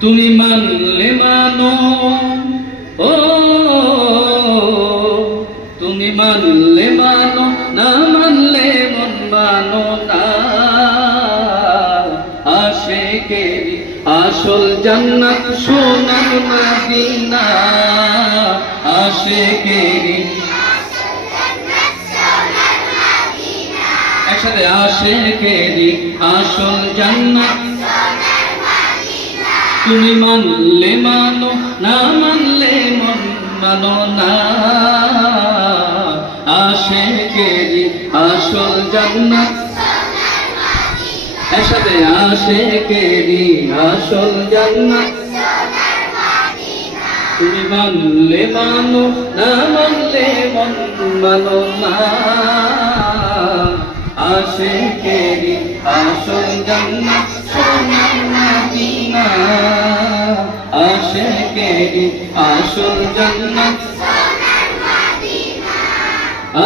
তুমি মানলে মানো, ও তুমি মানলে মানো, না মানলে মন মানো না। আশিকেরি আসল জান্নাত সোনার মদিনা, আশিকেরি একসাথে আশিকেরি আসল জান্নাত। তুমি মানলে মানো, না মানলে মন মানো না। আশিকেরি আসল জান্নাত, একসাথে আশিকেরি আসল জান্নাত। তুমি মানলে মানো, না মানলে মন মানো না। আশিকেরি আসল জান্নাত সোনার মদিনা, আশিকেরি আসল জান্নাত।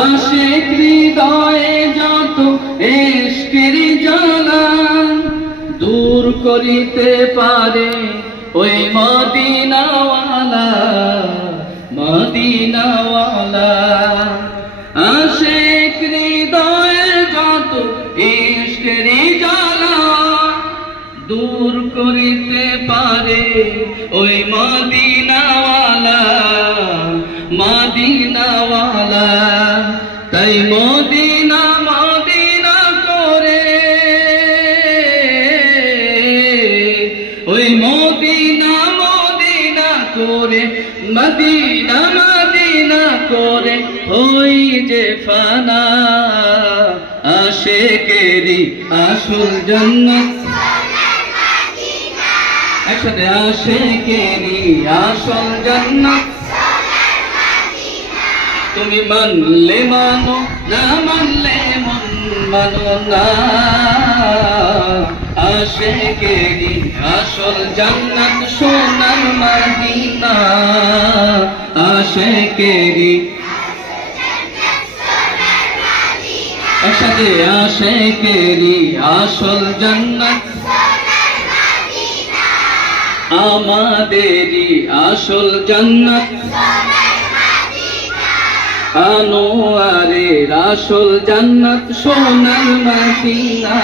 আশিক হৃদয়ে যত ইশকের জ্বালা দূর করিতে পারে ওই মদিনাওয়ালা, মদিনাওয়ালা। আশিক হৃদয়ে যত ইশকের জ্বালা দূর করিতে পারে ওই মদিনাওয়ালা, মদিনাওয়ালা। তাই মদিনা মদিনা করে, ওই মদিনা মদিনা করে, মদিনা মদিনা করে ওই যে ফানা। আশিকেরি আসল জান্নাত, একসাথে আশিকেরি আসল জান্নাত। তুমি মানলে মানো, না মানলে মন মানো না। আশিকেরি আসল জান্নাত সোনার মদিনা, আশিকেরি একসাথে আশিকেরি আসল জান্নাত। আমাদেরই আসল জান্নাত, আনোয়ারের আসল জান্নাত সোনার মদিনা।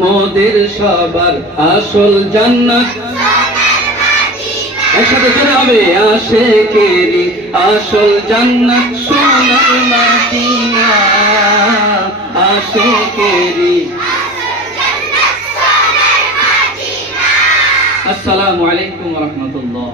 মোদের সবার আসল জান্নাত, একসাথে চলে হবে আশিকেরি আসল জান্নাত সোনার মদিনা, আশিকেরি। আসসালামু আলাইকুম ওয়া রাহমাতুল্লাহ।